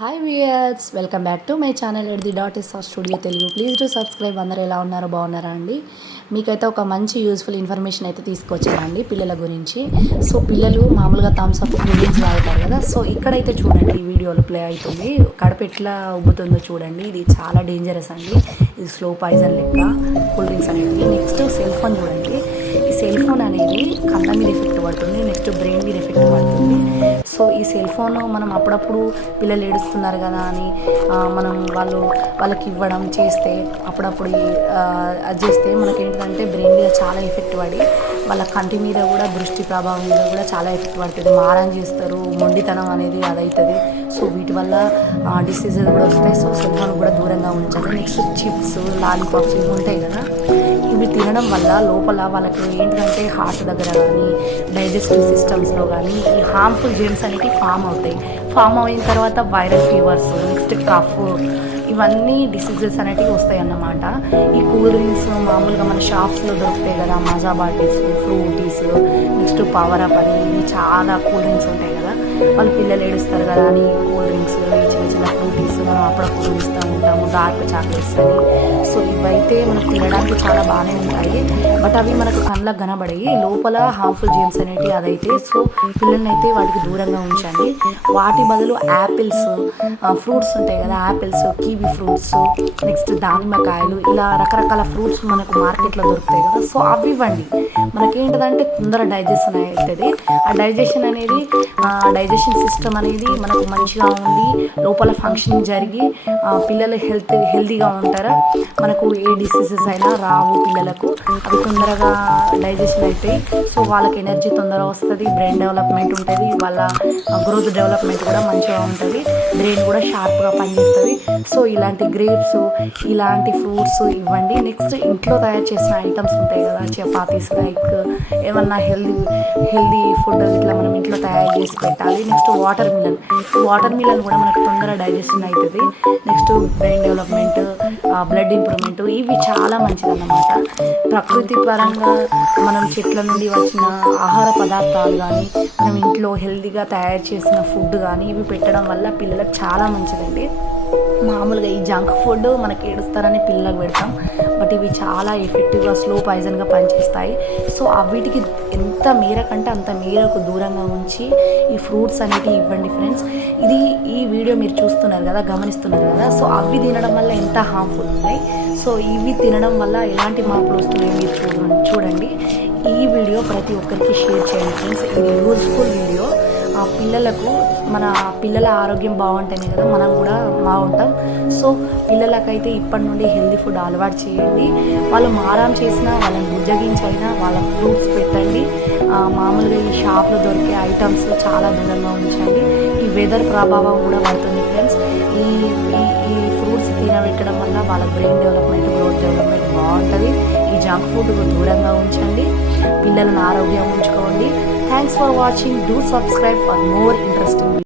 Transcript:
Hi viewers welcome back to my channel ఎడ్ ది డాట్ is studio Telugu please to subscribe అందరు ఎలా ఉన్నారో బాగున్నారా అండి? మీకైతే ఒక మంచి యూస్ఫుల్ ఇన్ఫర్మేషన్ అయితే తీసుకొచ్చానండి పిల్లల గురించి. సో పిల్లలు మామూలుగా థమ్స్ అప్ కూలింగ్స్ వాడతారు కదా సో ఇక్కడైతే చూడండి ఈ వీడియోలో ప్లే అవుతుంది. కడప ఎట్లా ఉబ్బుతుందో చూడండి. ఇది చాలా డేంజరస్ అండి. ఇది స్లో పాయిజన్ లెక్క కూల్ డ్రింక్స్ అనేది. నెక్స్ట్ సెల్ ఫోన్ చూడండి. ఈ సెల్ ఫోన్ అనేది కళ్ళ మీద ఎఫెక్ట్ పడుతుంది. నెక్స్ట్ బ్రెయిన్ మీద సో ఈ సెల్ ఫోన్ మనం అప్పుడప్పుడు పిల్లలు ఏడుస్తున్నారు కదా అని మనం వాళ్ళు వాళ్ళకి ఇవ్వడం చేస్తే అప్పుడప్పుడు అది చేస్తే మనకేంటిదంటే బ్రెయిన్ మీద చాలా ఎఫెక్ట్ పడి వాళ్ళ కంటి మీద కూడా దృష్టి ప్రభావం మీద కూడా చాలా ఎఫెక్ట్ పడుతుంది. మారం చేస్తారు మొండితనం అనేది అదవుతుంది సో వీటి వల్ల డిసీజెస్ కూడా వస్తాయి. సో సెల్ ఫోన్ కూడా దూరంగా ఉంచాలి. నెక్స్ట్ చిప్స్ లాలీపాప్స్ ఇవి ఉంటాయి కదా. ఇవి తినడం వల్ల లోపల వాళ్ళకి ఏంటంటే హార్ట్ దగ్గర కానీ డైజెస్టివ్ సిస్టమ్స్లో కానీ ఈ హార్మ్ఫుల్ జెమ్స్ అనేవి ఫామ్ అవుతాయి. ఫామ్ అయిన తర్వాత వైరల్ ఫీవర్స్ నెక్స్ట్ కఫ్ ఇవన్నీ డిసీజెస్ అనేటివి వస్తాయి అన్నమాట ఈ కూల్ డ్రింక్స్ మామూలుగా మన షాప్స్లో దొరుకుతాయి కదా Maaza bottles Frooties next power up అని చాలా కూల్ డ్రింక్స్ ఉంటాయి కదా. వాళ్ళు పిల్లలు ఏడుస్తారు కదా అని కూల్ డ్రింక్స్ ఈ చిన్న ఫ్రూటీస్ మనం అప్పుడప్పుడు ఇస్తూ ఉంటాము. డార్క్ చాక్లెట్స్ అని. సో ఇవైతే మనకు తినడానికి చాలా బాగానే ఉంటాయి. బట్ అవి మనకు కళ్ళకు కనబడయి. లోపల హార్మ్ఫుల్ జేమ్స్ అనేటివి అదైతే సో పిల్లల్ని అయితే వాటికి దూరంగా ఉంచండి. వాటి బదులు యాపిల్స్ ఫ్రూట్స్ ఉంటాయి కదా. యాపిల్స్ కివీ ఫ్రూట్స్ నెక్స్ట్ దానిమ్మకాయలు ఇలా రకరకాల ఫ్రూట్స్ మనకు మార్కెట్లో దొరుకుతాయి కదా. సో అవి ఇవ్వండి. మనకేంటిదంటే తొందర డైజెషన్ అవుతుంది ఆ డైజెషన్ అనేది డైజెషన్ సిస్టమ్ అనేది మనకు మంచిగా ఉండి లోపల ఫంక్షన్ జరిగి పిల్లలు హెల్త్ హెల్తీగా ఉంటారు. మనకు ఏ డిసీజెస్ అయినా రావు పిల్లలకు. అవి తొందరగా డైజెషన్ అవుతాయి సో వాళ్ళకి ఎనర్జీ తొందరగా వస్తుంది బ్రెయిన్ డెవలప్మెంట్ ఉంటుంది వాళ్ళ గ్రోత్ డెవలప్మెంట్ కూడా మంచిగా ఉంటుంది. బ్రెయిన్ కూడా షార్ప్గా పనిచేస్తుంది. సో ఇలాంటి గ్రేప్స్ ఇలాంటి ఫ్రూట్స్ ఇవ్వండి. నెక్స్ట్ ఇంట్లో తయారు చేసిన ఐటమ్స్ ఉంటాయి కదా చపాతీస్ లైక్ ఏమన్నా హెల్దీ హెల్దీ ఫుడ్ ఇట్లా మనం ఇంట్లో తయారు చేసి పెట్టాలి. Next watermelon watermelon కూడా మనకు తొందరగా డైజెషన్ అవుతుంది. Next brain development blood improvement ఇవి చాలా మంచిదన్నమాట. ప్రకృతి పరంగా మనం చెట్ల నుండి వచ్చిన ఆహార పదార్థాలు కానీ మనం ఇంట్లో హెల్తీగా తయారు చేసిన ఫుడ్ కానీ ఇవి పెట్టడం వల్ల పిల్లలకు చాలా మంచిదండి. మామూలుగా ఈ జంక్ ఫుడ్ మనకి ఏడుస్తారని పిల్లలకు పెడతాం. బట్ ఇవి చాలా ఎఫెక్టివ్గా స్లో పాయిజన్గా పనిచేస్తాయి. సో అవిటికి ఎంత మేర కంటే అంత మేరకు దూరంగా ఉంచి ఈ ఫ్రూట్స్ అనేటివి ఇవ్వండి ఫ్రెండ్స్ ఇది ఈ వీడియో మీరు చూస్తున్నారు కదా గమనిస్తున్నారు కదా. సో అవి తినడం వల్ల ఎంత హార్మ్ఫుల్ ఉన్నాయి సో ఇవి తినడం వల్ల ఎలాంటి మార్పులు వస్తున్నాయో మీరు చూడండి. చూడండి. ఈ వీడియో ప్రతి ఒక్కరికి షేర్ చేయండి ఫ్రెండ్స్ ఇది యూజ్ఫుల్ వీడియో పిల్లలకు మన పిల్లల ఆరోగ్యం బాగుంటేనే కదా మనం కూడా బాగుంటాం. సో పిల్లలకైతే ఇప్పటి నుండి హెల్దీ ఫుడ్ అలవాటు చేయండి. వాళ్ళు మారం చేసినా వాళ్ళని బుజ్జగించైనా వాళ్ళ ఫ్రూట్స్ పెట్టండి. మామూలుగా ఈ షాప్లో దొరికే ఐటమ్స్ చాలా దూరంగా ఉంచండి. ఈ వెదర్ ప్రభావం కూడా పడుతుంది ఫ్రెండ్స్ ఈ ఈ- ఈ ఫ్రూట్స్ తినబెట్టడం వల్ల వాళ్ళ బ్రెయిన్ డెవలప్మెంట్ గ్రోత్ డెవలప్మెంట్ బాగుంటుంది. ఈ జంక్ ఫుడ్ దూరంగా ఉంచండి. పిల్లలను ఆరోగ్యం ఉంచుకోండి. Thanks for watching. Do subscribe for more interesting videos.